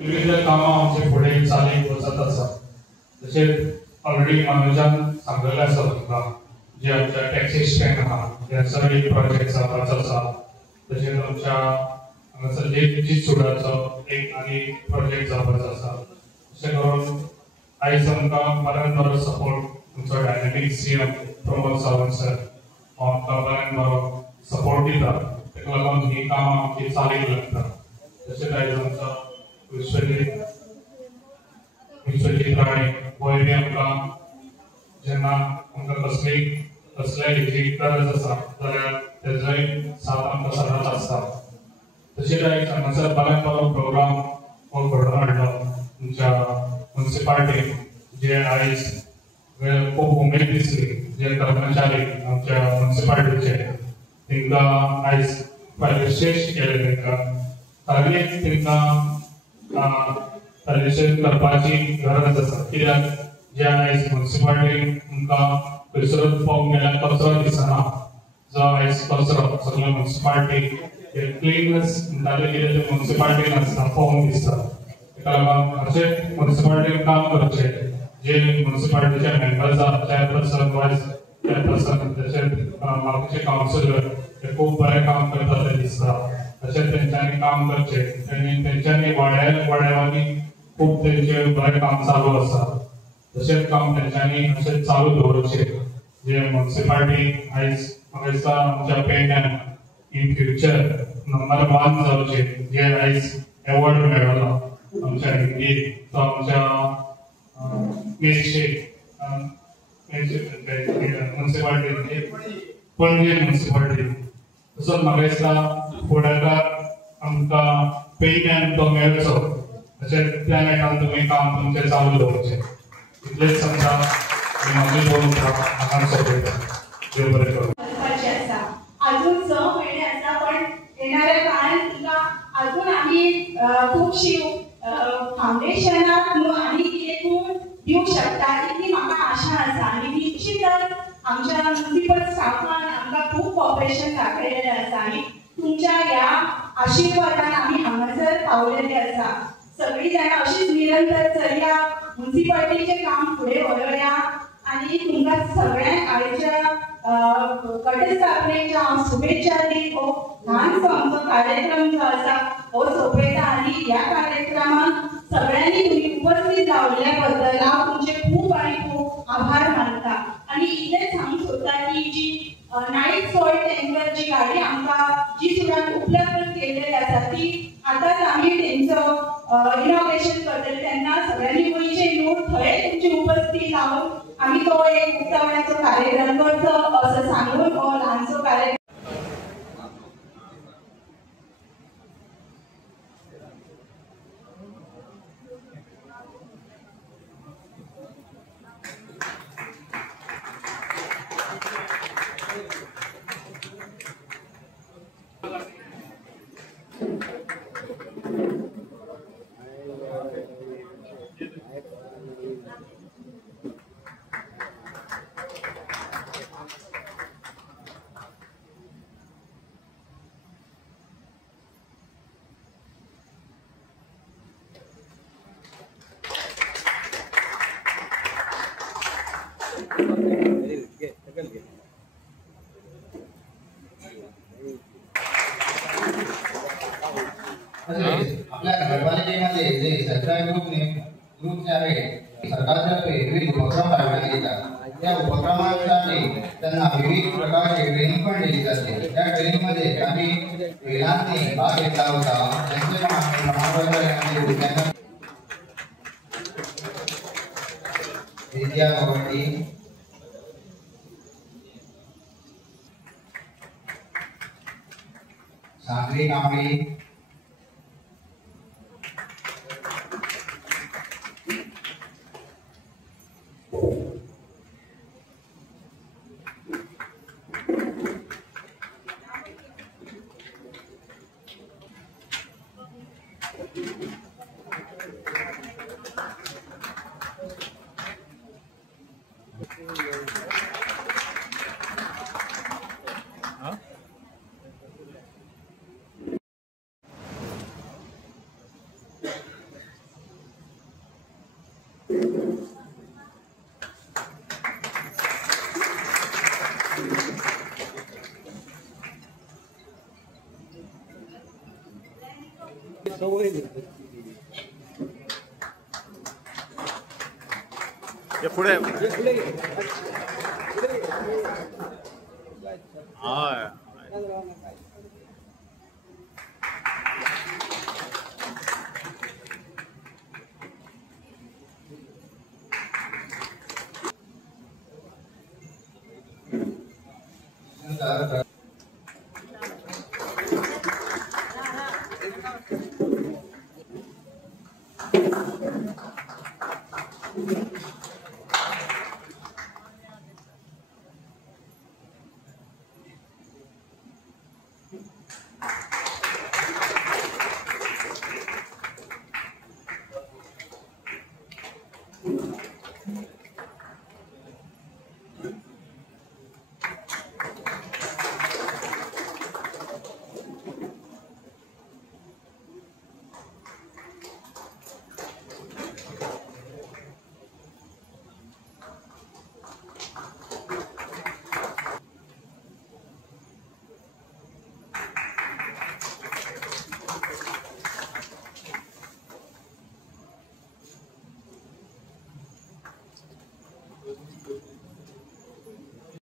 विविध कामां आमचे फुडें चालीक वचत आसा. तशेंच ऑलरेडी मनोजान सांगलेलें आसा तुमकां जे आमच्या टॅक्सी स्टँड आहा ते सगळे प्रोजेक्ट जावपाचो आसा. तशेंच आमच्या हांगासर लेक सुडाचो एक आनी प्रोजेक्ट जावपाचो आसा. अशें करून आयज आमकां बऱ्यान बरो सपोर्ट आमचो dynamic CM Pramod Sawant sir आमकां बऱ्यान बरो सपोर्ट दिता. ताका लागून ही कामां आमची चालीक लागता. तशेंच आयज आमचो विश्वजीत राणे पयलीं आमकां जेन्ना आमकां कसल्याय हेची गरज आसा जाल्यार तेजोय साथ आमकां सदांच आसता. तशेंच आयज हांगासर बऱ्यान बरो प्रोग्राम हो घडोवन हाडलो तुमच्या मुन्सिपालिटीन जे आयज खूब उमेद दिसली जे कर्मचारी आमच्या मुन्सिपालिटीचे तांकां आयज फायरस्टेश केले. तांकां तांकां रजिस्ट्रेशन करपाची गरज आसा कित्याक जे आयज मुन्सिपालिटीन तुमकां खंयसरूच पळोवंक गेल्यार कचरो दिसना. जो आयज कचरो सगळ्या मुन्सिपालिटी क्लिननेस म्हणटाले कितें ते मुन्सिपालिटीन आसता पळोवंक दिसता. ताका लागून अशें मुन्सिपालिटीन काम करचें जे मुन्सिपालिटीचे मेंबर्स आसा चेअरपर्सन वायस चेअरपर्सन तशेंच बाकीचे कावन्सिलर ते खूब बरें काम करता ते दिसता. तशेंच तेंच्यांनी काम करचें तेंच्यांनी वाड्यावानी खूब तेंचे बरें काम चालू आसा. तशेंच काम तेंच्यांनी अशें चालू दवरचें जे म्युनिसिपालिटी आयज म्हाका दिसता आमच्या पेडण्यान इन फ्युचर नंबर 1 जावचें जे आयज एवॉर्ड मेळ्ळो आमच्या हिंदीन तो आमच्या म्युनिसिपालिटी पणजे म्युनिसिपालिटी. तसोच म्हाका दिसता फुडाकार आमकां पेडण्यान तो मेळचो अशें त्या नेटान तुमी काम तुमचें चालू दवरचें. इतलेंच सांगता म्हाजी दोन हांगा सोंपयता. देव बरें करूं. अजून 6 महिने आसा पण येणाऱ्या काळात तुका अजून आम्ही खूपशी फाउंडेशनाक न्हू आनी कितें तूं दिवंक शकता इतली म्हाका आशा आसा. आनी निश्चितच आमच्या म्युनिसिपल स्टाफान आमकां खूब कॉपरेशन दाखयलेलें आसा आनी तुमच्या ह्या आशिर्वादान आमी हांगासर पावलेले आसा. सगळीं जाणां अशीच निरंतर चलया म्युनिसिपालिटीचें काम फुडें व्हरया आनी तुमकां सगळ्यांक आयच्या घटस्थापनेच्या हांव शुभेच्छा दीत हो ल्हानसो आमचो कार्यक्रम जो आसा हो सोंपयता. आनी ह्या कार्यक्रमाक सगळ्यांनी तुमी उपस्थित रावल्या बद्दल हांव तुमचे खूब आनी खूब आभार मानता. आनी इतलेंच सांगूंक सोदता की जी नाईट सॉइल टँकर जी गाडी आमकां जी सुद्दां उपलब्ध केलेली आसा ती आतांच आमी तेंचो इनॉग्रेशन करतले तेन्ना सगळ्यांनी पयशे येवन थंय तुमची उपस्थिती लावन आमी तो एक उक्तावणाचो कार्यक्रम करचो असो सांगून हो ल्हानसो कार्यक्रम आपल्या नगरपालिकेमध्ये जे सरकारी ग्रुप आहे सरकारतर्फे विविध उपक्रम राबवले येतात. त्या उपक्रमांसाठी त्यांना विविध प्रकारचे ट्रेनिंग पण दिली जाते. त्या ट्रेनिंगमध्ये काही महिलांनी भाग घेतला होता. त्यांचे प्रमाणपत्र विद्या कबड्डी सांगली कांबळी ये पुढे हा